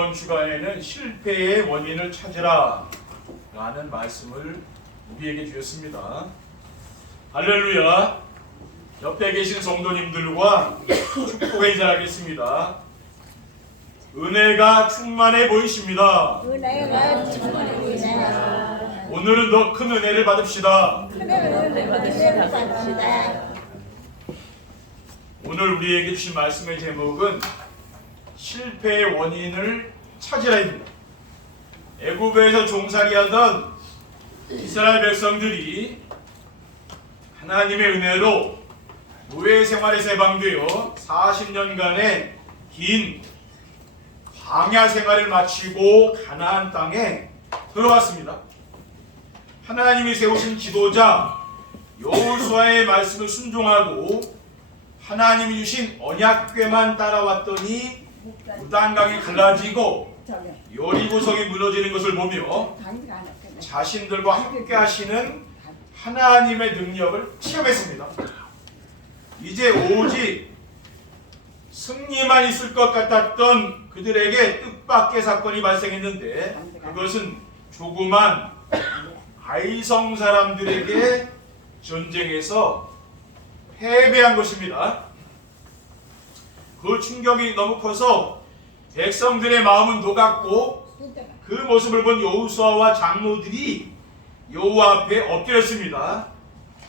이번 주간에는 실패의 원인을 찾으라 라는 말씀을 우리에게 주셨습니다. 할렐루야. 옆에 계신 성도님들과 축복의 인사를 하겠습니다. 은혜가 충만해 보이십니다. 은혜가 충만해 보이십니다. 오늘은 더 큰 은혜를 받읍시다. 은혜를 받읍시다. 오늘 우리에게 주신 말씀의 제목은 실패의 원인을 찾으라입니다. 애굽에서 종살이하던 이스라엘 백성들이 하나님의 은혜로 노예 생활에서 해방되어 40년간의 긴 광야 생활을 마치고 가나안 땅에 들어왔습니다. 하나님이 세우신 지도자 여호수아의 말씀을 순종하고 하나님이 주신 언약궤만 따라왔더니 요단강이 갈라지고 여리고성이 무너지는 것을 보며 자신들과 함께 하시는 하나님의 능력을 체험했습니다. 이제 오직 승리만 있을 것 같았던 그들에게 뜻밖의 사건이 발생했는데 그것은 조그만 아이성 사람들에게 전쟁에서 패배한 것입니다. 그 충격이 너무 커서 백성들의 마음은 녹았고 그 모습을 본 여호수아와 장로들이 여호와 앞에 엎드렸습니다.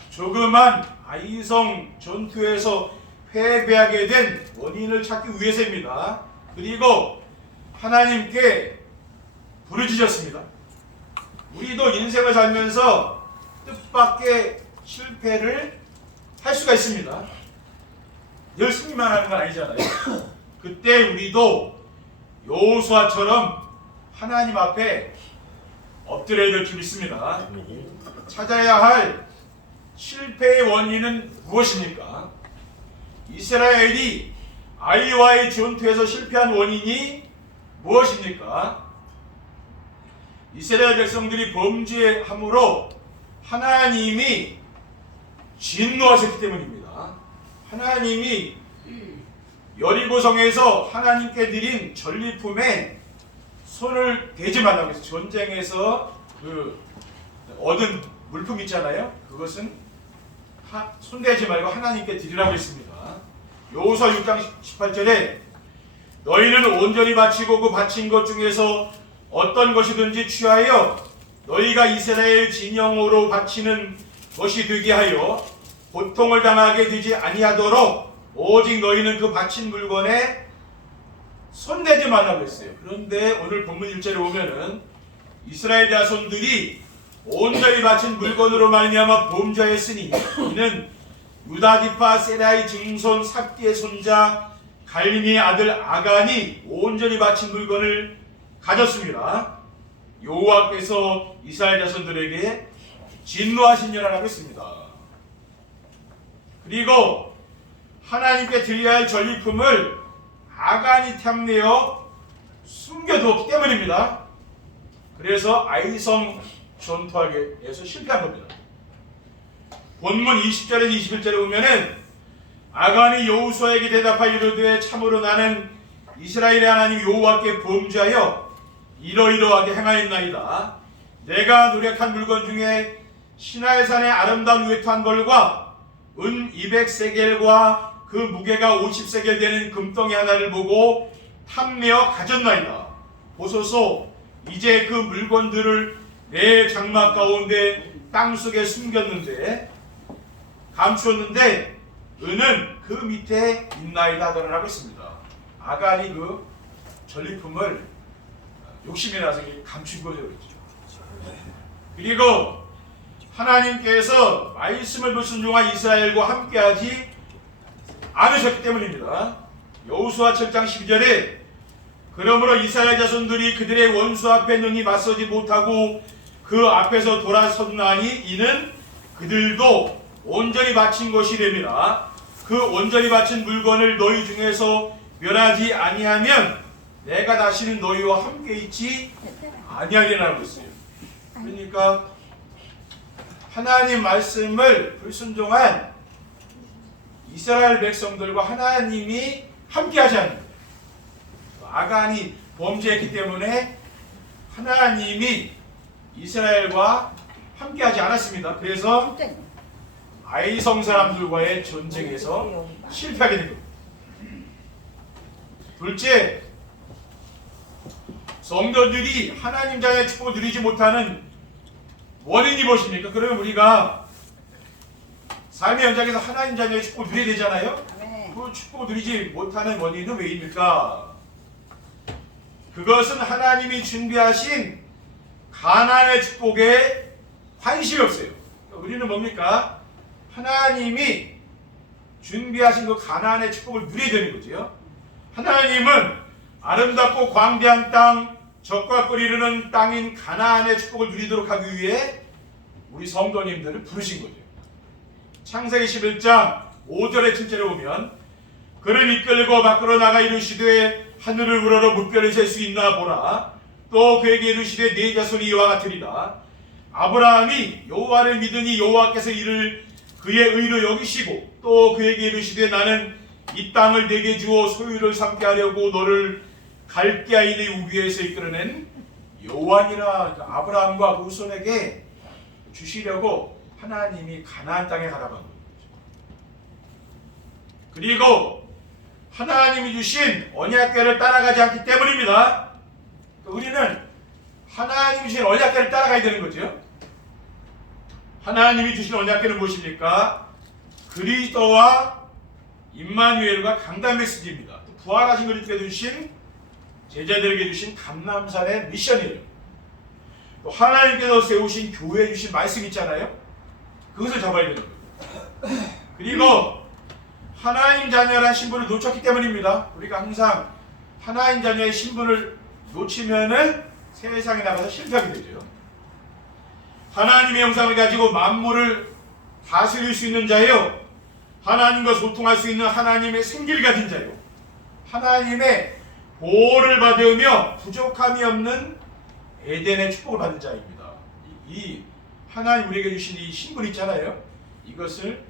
조그만 아이성 전투에서 패배하게 된 원인을 찾기 위해서입니다. 그리고 하나님께 부르짖었습니다. 우리도 인생을 살면서 뜻밖의 실패를 할 수가 있습니다. 늘 승리만 하는 건 아니잖아요. 그때 우리도 여호수아처럼 하나님 앞에 엎드려야 될 줄 믿습니다. 찾아야 할 실패의 원인은 무엇입니까? 이스라엘이 아이와의 전투에서 실패한 원인이 무엇입니까? 이스라엘 백성들이 범죄함으로 하나님이 진노하셨기 때문입니다. 하나님이 여리고성에서 하나님께 드린 전리품에 손을 대지 말라고 해서 전쟁에서 얻은 물품 있잖아요. 그것은 손대지 말고 하나님께 드리라고 했습니다. 여호수아 6장 18절에 너희는 온전히 바치고 그 바친 것 중에서 어떤 것이든지 취하여 너희가 이스라엘 진영으로 바치는 것이 되게 하여 고통을 당하게 되지 아니하도록 오직 너희는 그 바친 물건에 손대지 말라고 했어요. 그런데 오늘 본문 1절에 보면은 이스라엘 자손들이 온전히 바친 물건으로 말미암아 범죄하였으니 이는 유다디파 세라의 증손 삽디의 손자 갈림이의 아들 아간이 온전히 바친 물건을 가졌습니다. 여호와께서 이스라엘 자손들에게 진노하시니라라고 했습니다. 그리고 하나님께 드려야 할 전리품을 아간이 탐내어 숨겨두었기 때문입니다. 그래서 아이성 전투하기에서 실패한 겁니다. 본문 20절에서 21절에 보면은 아간이 여호수아에게 대답하여 이르되 참으로 나는 이스라엘의 하나님 여호와께 범죄하여 이러이러하게 행하였나이다. 내가 노력한 물건 중에 시나이산의 아름다운 외투 한 벌과 은 200세겔과 그 무게가 50세겔 되는 금덩이 하나를 보고 탐내어 가졌나이다. 보소서 이제 그 물건들을 내 장막 가운데 땅속에 숨겼는데 감추었는데 은은 그 밑에 있나이다 하더라고 했습니다. 아간이 그 전리품을 욕심이 나서 감춘 거죠. 그리고 하나님께서 말씀을 불순종한 이스라엘과 함께하지 않으셨기 때문입니다. 여호수아 7장 12절에 그러므로 이스라엘 자손들이 그들의 원수 앞에 능히 맞서지 못하고 그 앞에서 돌아섰나니 이는 그들도 온전히 바친 것이 됨이라. 그 온전히 바친 물건을 너희 중에서 멸하지 아니하면 내가 다시는 너희와 함께 있지 아니하리라고 했어요. 그러니까 하나님 말씀을 불순종한 이스라엘 백성들과 하나님이 함께 하지 않는 거예요. 아간이 범죄했기 때문에 하나님이 이스라엘과 함께하지 않았습니다. 그래서 아이성 사람들과의 전쟁에서 실패하게 된 겁니다. 둘째, 성도들이 하나님 자녀의 축복을 누리지 못하는 원인이 무엇입니까? 그러면 우리가 삶의 현장에서 하나님 자녀의 축복을 누려야 되잖아요. 그 축복을 누리지 못하는 원인은 왜입니까? 그것은 하나님이 준비하신 가나안의 축복에 관심이 없어요. 우리는 뭡니까? 하나님이 준비하신 그 가나안의 축복을 누려야 되는 거죠. 하나님은 아름답고 광대한 땅, 적과 꿀이 흐르는 땅인 가나안의 축복을 누리도록 하기 위해 우리 성도님들을 부르신 거죠. 창세기 11장 5절의 7절에 보면 그를 이끌고 밖으로 나가 이르시되 하늘을 우러러 물결을 셀 수 있나 보라. 또 그에게 이르시되 네 자손이 이와 같으리라. 아브라함이 여호와를 믿으니 여호와께서 이를 그의 의로 여기시고 또 그에게 이르시되 나는 이 땅을 내게 주어 소유를 삼게 하려고 너를 갈대아인의 우비에서 이끌어낸 여호와니라. 아브라함과 그 후손에게 주시려고 하나님이 가나안 땅에 가라고 한 거죠. 그리고 하나님이 주신 언약궤를 따라가지 않기 때문입니다. 우리는 하나님이 주신 언약궤를 따라가야 되는 거죠. 하나님이 주신 언약궤는 무엇입니까? 그리스도와 임마누엘과 강단 메시지입니다. 또 부활하신 그리스도께 주신 제자들에게 주신 감람산의 미션이에요. 또 하나님께서 세우신 교회에 주신 말씀 있잖아요. 그것을 잡아야 되는 거예요. 그리고 하나님 자녀라는 신분을 놓쳤기 때문입니다. 우리가 항상 하나님 자녀의 신분을 놓치면은 세상에 나가서 실패하게 되죠. 하나님의 형상을 가지고 만물을 다스릴 수 있는 자요, 하나님과 소통할 수 있는 하나님의 생기를 가진 자요, 하나님의 보호를 받으며 부족함이 없는 에덴의 축복을 받은 자입니다. 이 하나님 우리에게 주신 이 신분 있잖아요. 이것을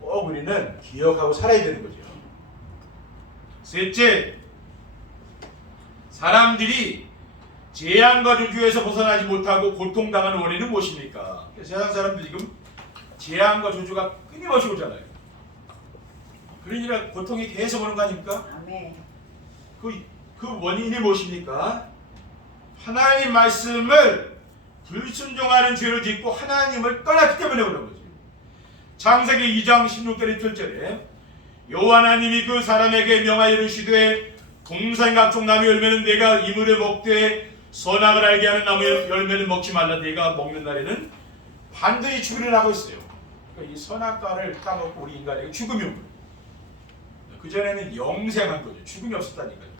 꼭 우리는 기억하고 살아야 되는 거죠. 셋째, 사람들이 재앙과 저주에서 벗어나지 못하고 고통당하는 원인은 무엇입니까? 세상 사람들이 지금 재앙과 저주가 끊임없이 오잖아요. 그러니까 고통이 계속 오는 거 아닙니까? 아멘. 그 원인이 무엇입니까? 하나님 말씀을 불순종하는 죄를 짓고 하나님을 떠났기 때문에 그런 거죠. 창세기 2장 16절 1절에 여호와 하나님이 그 사람에게 명하여 이르시되 동산 각종 나무 열매는 내가 이물에 먹되 선악을 알게 하는 나무 열매는 먹지 말라. 내가 먹는 날에는 반드시 죽으리라고 했어요. 그러니까 이 선악과를 따먹고 우리 인간에게 죽음이 온 거예요. 그전에는 영생한 거죠. 죽음이 없었다니까요.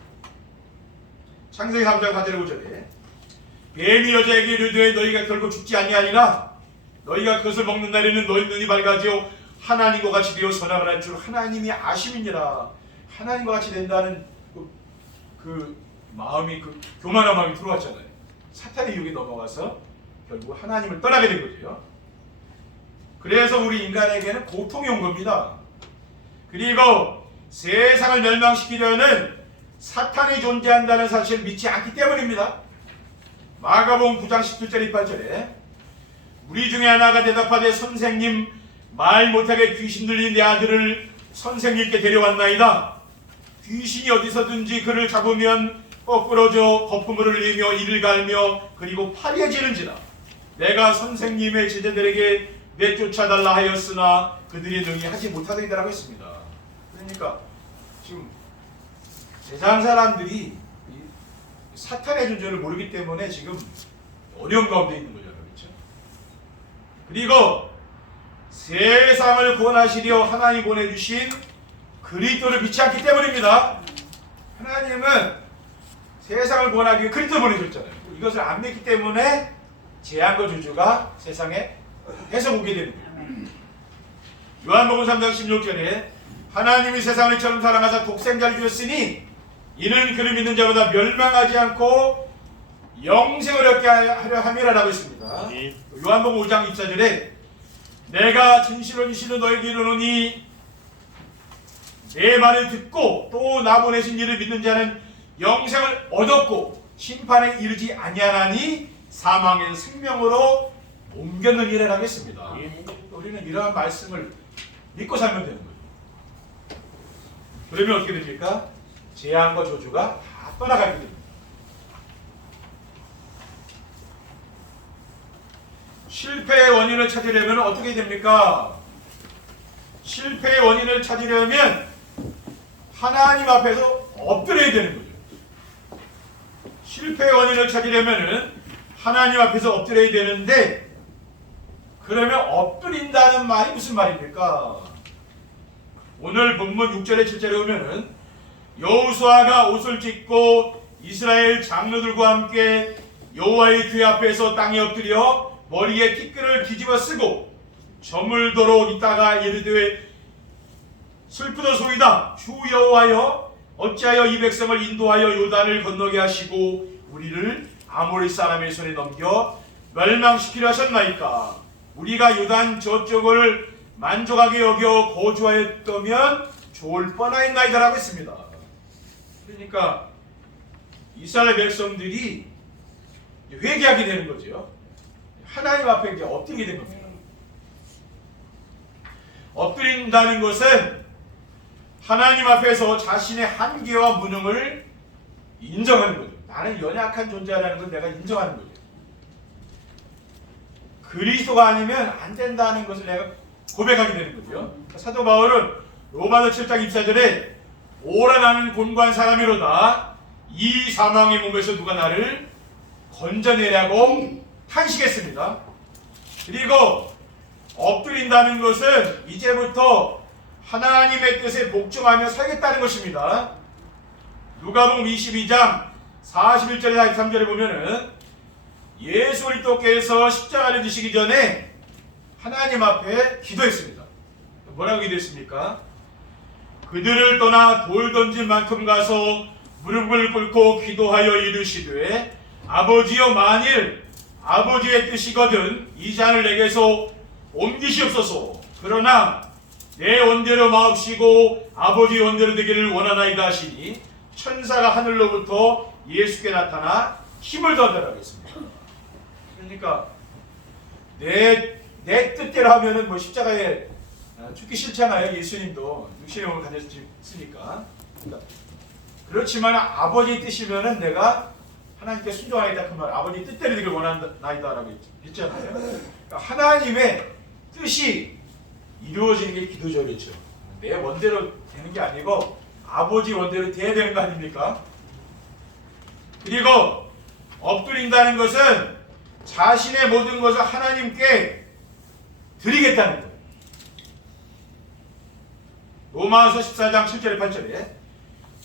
창세기 3장 4절 5절에 뱀이 여자에게 이르되 너희가 결국 죽지 아니하리라. 너희가 그것을 먹는 날에는 너희 눈이 밝아지어 하나님과 같이 되어 선악을 할 줄 하나님이 아심이니라. 하나님과 같이 된다는 그 마음이, 그 교만한 마음이 들어왔잖아요. 사탄의 유혹에 넘어가서 결국 하나님을 떠나게 된 거죠. 그래서 우리 인간에게는 고통이 온 겁니다. 그리고 세상을 멸망시키려는 사탄이 존재한다는 사실을 믿지 않기 때문입니다. 마가복음 9장 17절 18절에 우리 중에 하나가 대답하되 선생님, 말 못하게 귀신 들린 내 아들을 선생님께 데려왔나이다. 귀신이 어디서든지 그를 잡으면 거꾸러져 거품을 흘리며 이를 갈며 그리고 파리해지는지라. 내가 선생님의 제자들에게 내쫓아달라 하였으나 그들이 능히 하지 못하더니라고 했습니다. 그러니까 지금 세상 사람들이 사탄의 존재를 모르기 때문에 지금 어려운 가운데 있는 거죠. 그렇죠? 그리고 세상을 구원하시려 하나님 보내주신 그리스도를 믿지 않기 때문입니다. 하나님은 세상을 구원하기 위해 그리스도를 보내줬잖아요. 이것을 안 믿기 때문에 재앙과 저주가 세상에 계속 오게 되는 거예요. 요한복음 3장 16절에 하나님이 세상을 처럼 사랑하사 독생자를 주셨으니 이는 그를 믿는 자보다 멸망하지 않고 영생을 얻게 하려 함이라라고 했습니다. 요한복음 5장 24절에 내가 진실로 진실로 너에게 이르노니 내 말을 듣고 또 나 보내신 이를 믿는 자는 영생을 얻었고 심판에 이르지 아니하나니 사망에서 생명으로 옮겼느니라 하겠습니다. 우리는 이러한 말씀을 믿고 살면 되는 거예요. 그러면 어떻게 됩니까? 재앙과 저주가 다 떠나가게 됩니다. 실패의 원인을 찾으려면 어떻게 됩니까? 실패의 원인을 찾으려면 하나님 앞에서 엎드려야 되는 거죠. 실패의 원인을 찾으려면 하나님 앞에서 엎드려야 되는데, 그러면 엎드린다는 말이 무슨 말입니까? 오늘 본문 6절에 7절에 보면은 여호수아가 옷을 찢고 이스라엘 장로들과 함께 여호와의 궤 앞에서 땅에 엎드려 머리에 티끌을 뒤집어 쓰고 저물도록 있다가 이르되 슬프도소이다. 주 여호와여 어찌하여 이 백성을 인도하여 요단을 건너게 하시고 우리를 아모리 사람의 손에 넘겨 멸망시키려 하셨나이까. 우리가 요단 저쪽을 만족하게 여겨 거주하였다면 좋을 뻔하였나이다라고 했습니다. 그러니까 이스라엘 백성들이 회개하게 되는 거죠. 하나님 앞에 이제 엎드리게 된 겁니다. 엎드린다는 것은 하나님 앞에서 자신의 한계와 무능을 인정하는 거죠. 나는 연약한 존재라는 걸 내가 인정하는 거죠. 그리스도가 아니면 안 된다는 것을 내가 고백하게 되는 거죠. 사도 바울은 로마서 7장 24절에 오라 나는 곤고한 사람이로다. 이 사망의 몸에서 누가 나를 건져내려고 탄식했습니다. 그리고 엎드린다는 것은 이제부터 하나님의 뜻에 복종하며 살겠다는 것입니다. 누가복음 22장 41절에 43절에 보면은 예수 그리스도께서 십자가를 지시기 전에 하나님 앞에 기도했습니다. 뭐라고 기도했습니까? 그들을 떠나 돌 던질 만큼 가서 무릎을 꿇고 기도하여 이르시되 아버지여 만일 아버지의 뜻이거든 이 잔을 내게서 옮기시옵소서. 그러나 내 원대로 마옵시고 아버지의 원대로 되기를 원하나이다 하시니 천사가 하늘로부터 예수께 나타나 힘을 더하더라고 했습니다. 그러니까 내 뜻대로 하면은 뭐 십자가에 죽기 싫잖아요. 예수님도 육신의 몸을 가졌으니까. 그러니까 그렇지만 아버지의 뜻이면은 내가 하나님께 순종하겠다 그 말, 아버지 뜻대로 되길 원한다이다라고 했잖아요. 그러니까 하나님의 뜻이 이루어지는 게 기도절이죠. 내 원대로 되는 게 아니고 아버지 원대로 돼야 되는 거 아닙니까? 그리고 엎드린다는 것은 자신의 모든 것을 하나님께 드리겠다는 거예요. 로마서 14장 7절에 8절에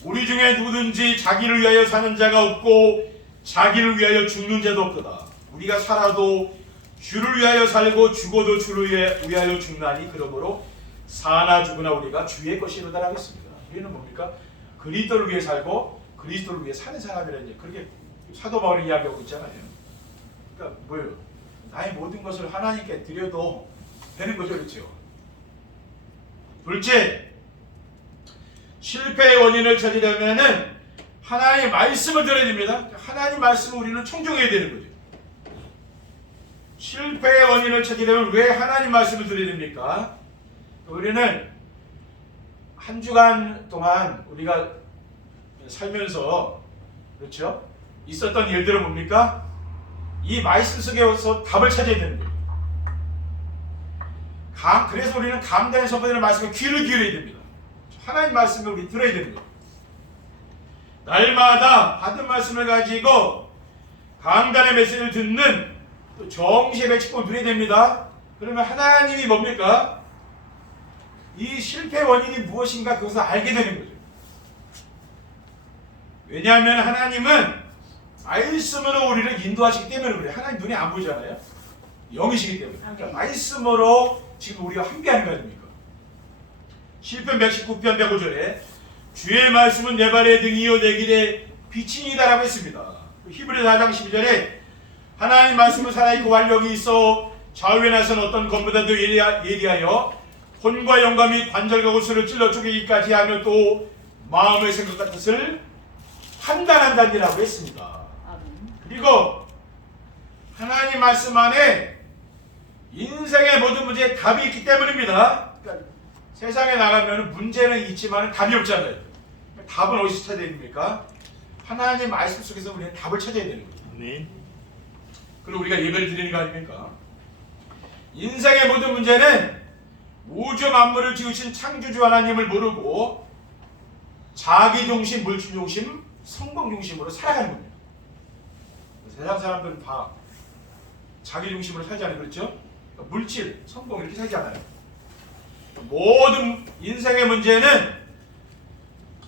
우리 중에 누구든지 자기를 위하여 사는 자가 없고 자기를 위하여 죽는 자도 없도다. 우리가 살아도 주를 위하여 살고 죽어도 주를 위하여 죽나니 그러므로 사나 죽으나 우리가 주의 것이로다라고 했습니다. 우리는 뭡니까? 그리스도를 위해 살고 그리스도를 위해 사는 사람이라는 얘기. 그렇게 사도 바울이 이야기하고 있잖아요. 그러니까 뭐예요? 나의 모든 것을 하나님께 드려도 되는 거죠, 그렇죠? 둘째, 실패의 원인을 찾으려면은 하나님의 말씀을 들어야 됩니다. 하나님 말씀을 우리는 청종해야 되는 거죠. 실패의 원인을 찾으려면 왜 하나님 말씀을 들어야 됩니까? 우리는 한 주간 동안 우리가 살면서 그렇죠? 있었던 일들은 뭡니까? 이 말씀 속에서 답을 찾아야 되는 거예요. 그래서 우리는 감당의 선포되는 말씀에 귀를 기울여야 됩니다. 하나님 말씀을 우리 들어야 되는 거예요. 날마다 받은 말씀을 가지고 강단의 메시지를 듣는 또 정시의 백식을 누려야 됩니다. 그러면 하나님이 뭡니까? 이 실패 원인이 무엇인가 그것을 알게 되는 거죠. 왜냐하면 하나님은 말씀으로 우리를 인도하시기 때문에 그래요. 하나님 눈에 안 보이잖아요. 영이시기 때문에. 그러니까 말씀으로 지금 우리가 함께하는 거 아닙니까? 시편 119편 105절에 주의 말씀은 내 발의 등이요 내 길의 빛이니다라고 했습니다. 히브리서 4장 12절에 하나님 말씀은 살아있고 활력이 있어 좌우에 나선 어떤 것보다도 예리하여 혼과 영감이 관절과 구슬을 찔러 쪼개기까지 하며 또 마음의 생각 같은 것을 판단한다니라고 했습니다. 그리고 하나님 말씀 안에 인생의 모든 문제에 답이 있기 때문입니다. 그러니까 세상에 나가면 문제는 있지만 답이 없잖아요. 답은 어디서 찾아야 됩니까? 하나님 말씀 속에서 우리는 답을 찾아야 되는 거죠. 아멘. 그리고 우리가 예배를 드리는 거 아닙니까? 인생의 모든 문제는 우주 만물을 지으신 창조주 하나님을 모르고 자기 중심, 물질 중심, 성공 중심으로 살아가는 겁니다. 세상 사람들은 다 자기 중심으로 살잖아요. 그렇죠? 물질, 성공 이렇게 살지 않아요. 모든 인생의 문제는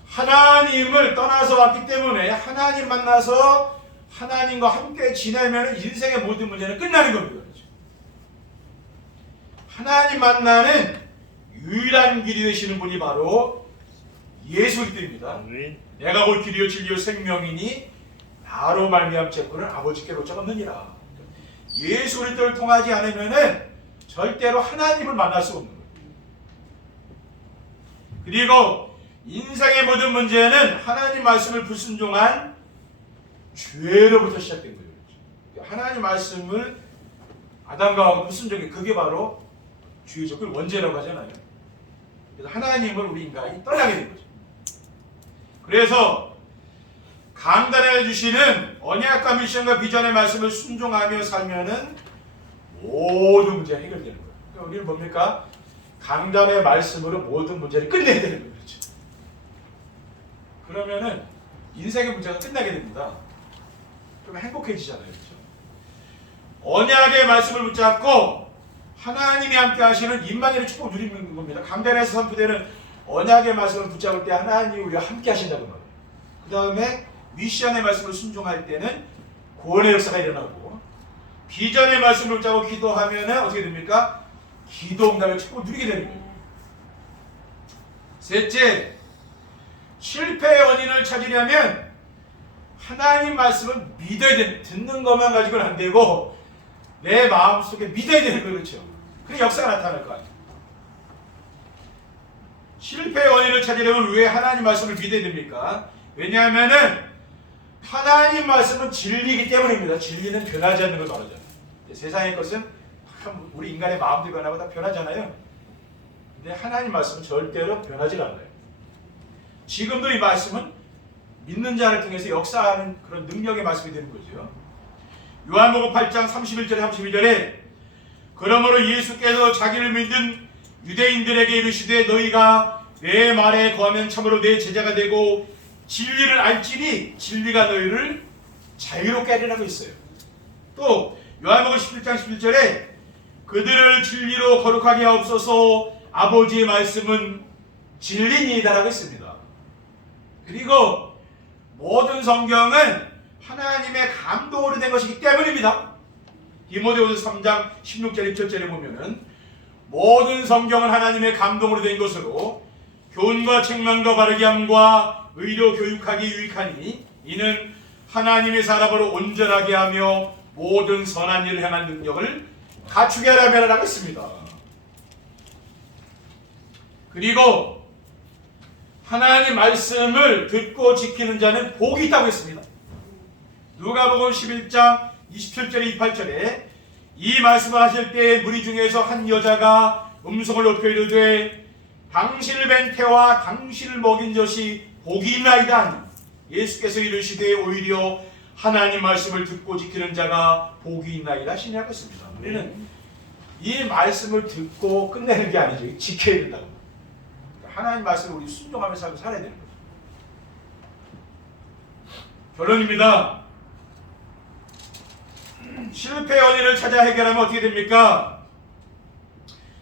하나님을 떠나서 왔기 때문에 하나님 만나서 하나님과 함께 지내면 인생의 모든 문제는 끝나는 겁니다. 그렇죠? 하나님 만나는 유일한 길이 되시는 분이 바로 예수 그리스도입니다. 아멘. 내가 곧 길이요 진리요 생명이니 나로 말미암 쟁거는 아버지께로 없느니라. 예수 그리스도를 통하지 않으면은 절대로 하나님을 만날 수 없는 거예요. 그리고 인생의 모든 문제는 하나님 말씀을 불순종한 죄로부터 시작된 거예요. 하나님 말씀을 아담과 하와 불순종해 그게 바로 죄죠. 그걸 원죄라고 하잖아요. 그래서 하나님을 우리 인간이 떠나게 된 거죠. 그래서 강단에 주시는 언약과 미션과 비전의 말씀을 순종하며 살면은 모든 문제가 해결되는 거예요. 그러니까 우리는 뭡니까? 강단의 말씀으로 모든 문제를 끝내야 되는 거예요. 그렇죠? 그러면은 인생의 문제가 끝나게 됩니다. 그럼 행복해지잖아요. 그렇죠? 언약의 말씀을 붙잡고 하나님이 함께 하시는 임마누엘의 축복을 누리는 겁니다. 강단에서 선포되는 언약의 말씀을 붙잡을 때 하나님이 우리와 함께 하신다고 말해요. 그 다음에 미션의 말씀을 순종할 때는 구원의 역사가 일어나고 비전의 말씀을 붙잡고 기도하면 어떻게 됩니까? 기도 응답의 축복을 누리게 되는 거예요. 셋째, 실패의 원인을 찾으려면 하나님 말씀을 믿어야 됩니다. 듣는 것만 가지고는 안 되고 내 마음속에 믿어야 되는 거예요. 그렇죠? 그래 역사가 나타날 거 아니에요. 실패의 원인을 찾으려면 왜 하나님 말씀을 믿어야 됩니까? 왜냐하면은 하나님 말씀은 진리이기 때문입니다. 진리는 변하지 않는 걸 말하잖아요. 세상의 것은 우리 인간의 마음도 변하고 다 변하잖아요. 근데 하나님 말씀은 절대로 변하지 않아요. 지금도 이 말씀은 믿는 자를 통해서 역사하는 그런 능력의 말씀이 되는 거죠. 요한복음 8장 31절에 32절에 그러므로 예수께서 자기를 믿는 유대인들에게 이르시되 너희가 내 말에 거하면 참으로 내 제자가 되고 진리를 알지니 진리가 너희를 자유롭게 하리라고 했어요. 또 요한복음 17장 11절에 그들을 진리로 거룩하게 하옵소서 아버지의 말씀은 진리니이다라고 했습니다. 그리고 모든 성경은 하나님의 감동으로 된 것이기 때문입니다. 디모데후서 3장 16절 17절에 보면은 모든 성경은 하나님의 감동으로 된 것으로 교훈과 책망과 바르게 함과 의로 교육하기 유익하니 이는 하나님의 사람으로 온전하게 하며 모든 선한 일을 행할 능력을 갖추게 하라고 했습니다. 그리고 하나님 말씀을 듣고 지키는 자는 복이 있다고 했습니다. 누가복음 11장 27절에 28절에 이 말씀을 하실 때 무리 중에서 한 여자가 음성을 높여 이르되 당신을 뵌 태와 당신을 먹인 젖이 복이 있나이다. 예수께서 이르시되 오히려 하나님 말씀을 듣고 지키는 자가 복이 있나이다 하시냐고 했습니다. 우리는 이 말씀을 듣고 끝내는 게 아니죠. 지켜야 된다고. 하나님 말씀을 우리 순종하면서 살아야 되는 거죠. 결론입니다. 실패 원인을 찾아 해결하면 어떻게 됩니까?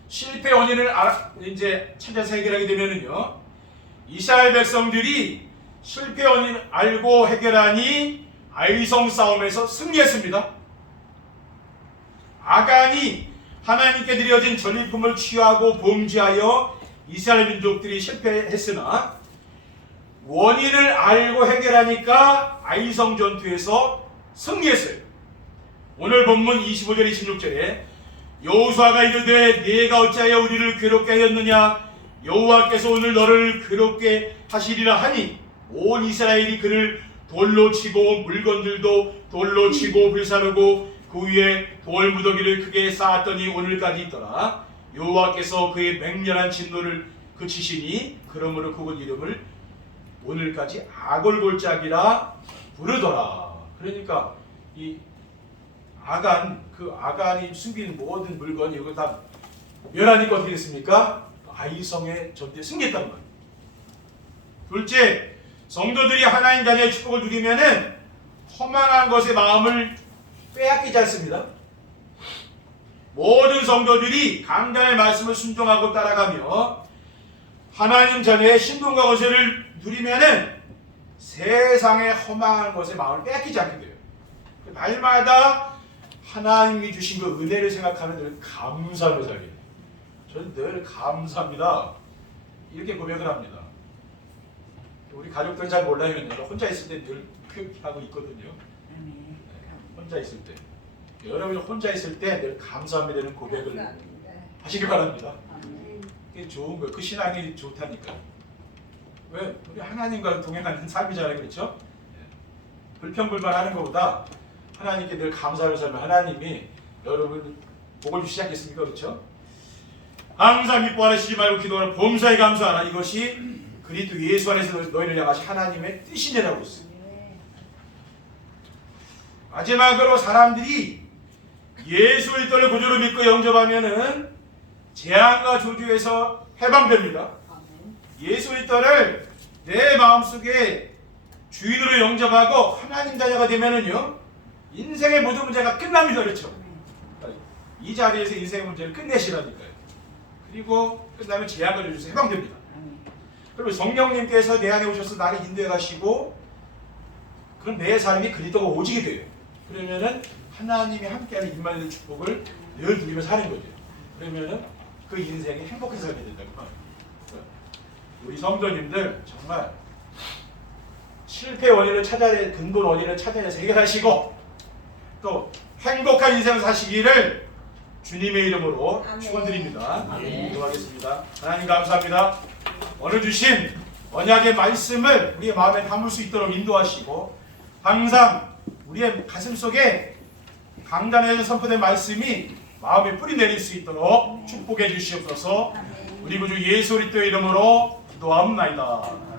실패 원인을 이제 찾아서 해결하게 되면은요, 이스라엘 백성들이 실패 원인을 알고 해결하니 아이성 싸움에서 승리했습니다. 아간이 하나님께 드려진 전리품을 취하고 범죄하여 이스라엘 민족들이 실패했으나 원인을 알고 해결하니까 아이성 전투에서 승리했어요. 오늘 본문 25절 26절에 여호수아가 이르되 네가 어찌하여 우리를 괴롭게 하였느냐 여호와께서 오늘 너를 괴롭게 하시리라 하니 온 이스라엘이 그를 돌로 치고 물건들도 돌로 치고 불사르고 그 위에 돌 무더기를 크게 쌓았더니 오늘까지 있더라. 여호와께서 그의 맹렬한 진노를 그치시니 그러므로 그곳 이름을 오늘까지 아골골짜기라 부르더라. 그러니까 이 아간이 숨긴 모든 물건 이거 다 멸하니까 어떻게 됐습니까? 아이성의 전투에 승리했단 말이에요. 둘째, 성도들이 하나님 자녀의 축복을 누리면은 허망한 것에 마음을 빼앗기지 않습니다. 모든 성도들이 강단의 말씀을 순종하고 따라가며 하나님 자녀의 신분과 권세를 누리면은 세상의 허망한 것에 마음을 빼앗기지 않게 돼요. 날마다 하나님이 주신 그 은혜를 생각하면 늘 감사로 살게 돼요. 저는 늘 감사합니다. 이렇게 고백을 합니다. 우리 가족들은 잘 몰라요. 혼자 있을 때 늘 그렇게 하고 있거든요. 네, 혼자 있을 때. 여러분이 혼자 있을 때 늘 감사합니다는 고백을 하시기 바랍니다. 그게 좋은 거예요. 그 신앙이 좋다니까. 왜? 우리 하나님과 동행하는 삶이잖아요. 그렇죠? 불평불만하는 것보다 하나님께 늘 감사를 살면 하나님이 여러분 복을 주시지 않겠습니까? 그렇죠? 항상 기뻐하시지 말고 기도하라. 범사에 감사하라. 이것이 그리스도 예수 안에서 너희를 향하신 하나님의 뜻이라고 했어요. 마지막으로 사람들이 예수 그리스도를 구주로 믿고 영접하면은 재앙과 저주에서 해방됩니다. 예수 그리스도를 내 마음속에 주인으로 영접하고 하나님 자녀가 되면은요 인생의 모든 문제가 끝납니다. 그렇죠? 이 자리에서 인생의 문제를 끝내시라니까요. 그리고 끝나면 재앙과 저주에서 해방됩니다. 그리고 성령님께서 내 안에 오셔서 나를 인도해 가시고 그럼 내 삶이 그리스도가 오지게 돼요. 그러면은 하나님이 함께하는 임마누엘 축복을 늘 누리며 사는 거죠. 그러면은 그 인생이 행복하게 살게 된다고 말해요. 우리 성도님들 정말 실패 원인을 찾아내 근본 원인을 찾아내서 해결하시고 또 행복한 인생을 사시기를 주님의 이름으로 축원드립니다. 기도하겠습니다. 하나님 감사합니다. 오늘 주신 언약의 말씀을 우리의 마음에 담을 수 있도록 인도하시고 항상 우리의 가슴 속에 강단에서 선포된 말씀이 마음에 뿌리 내릴 수 있도록 축복해 주시옵소서. 우리 구주 예수 그리스도의 이름으로 기도하옵나이다.